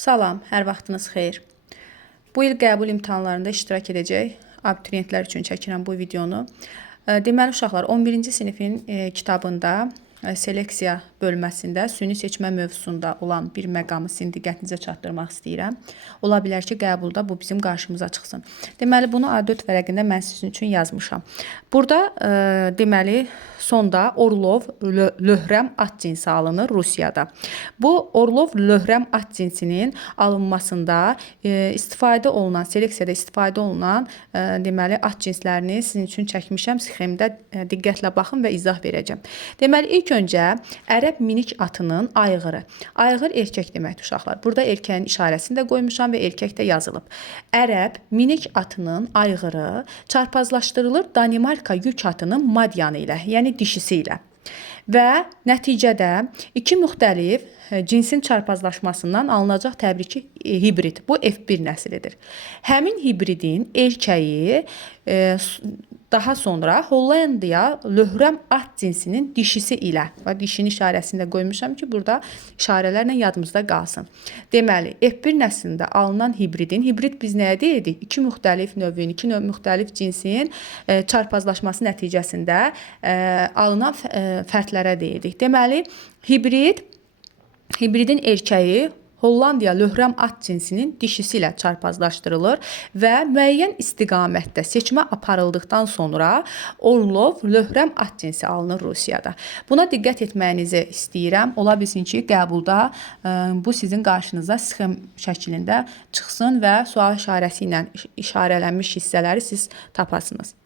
Salam, hər vaxtınız xeyir. Bu il qəbul imtahanlarında iştirak edəcək abituriyentlər üçün çəkirəm bu videonu. Deməli uşaqlar 11-ci sinifin kitabında seleksiya bölməsində süni seçmə mövzusunda olan bir məqamı sizin diqqətinizə çatdırmaq istəyirəm. Ola bilər ki, qəbulda bu bizim qarşımıza çıxsın. Deməli bunu A4 vərəqində mən sizin üçün yazmışam. Burada deməli sonda Orlov löhrəm at cinsi alınır Rusiyada. Bu Orlov löhrəm at cinsinin alınmasında istifadə olunan, seleksiyada istifadə olunan deməli at cinslərini sizin üçün çəkmişəm. Sxemdə diqqətlə baxın və izah verəcəm. Deməli ilk öncə ərəb minik atının ayğırı. Ayğır erkək deməkdir uşaqlar. Burada erkəyin işarəsini də qoymuşam və erkək də yazılıb. Ərəb minik atının ayğırı çarpazlaşdırılır Danimarka yük atının madyanı ilə, yəni dişisi ilə. Və nəticədə iki müxtəlif cinsin çarpazlaşmasından alınacaq təbii ki hibrid. Bu F1 nəslidir. Həmin hibridin erkəyi daha sonra Hollandiya löhrəm at cinsinin dişisi ilə, dişinin işarəsini də qoymuşam ki, burada işarələrlə yadımızda qalsın. Deməli, F1 nəslində alınan hibrid biz nəyə deyirik? İki müxtəlif növün, müxtəlif cinsin çarpazlaşması nəticəsində alınan fərqlərə deyirik. Deməli, hibridin erkəyi Hollandiya löhrəm at cinsinin dişisi ilə çarpazlaşdırılır və müəyyən istiqamətdə seçmə aparıldıqdan sonra Orlov löhrəm at cinsi alınır Rusiyada. Buna diqqət etməyinizi istəyirəm. Ola bilsin ki, qəbulda bu sizin qarşınıza sxem şəklində çıxsın və sual işarəsi ilə işarələnmiş hissələri siz tapasınız.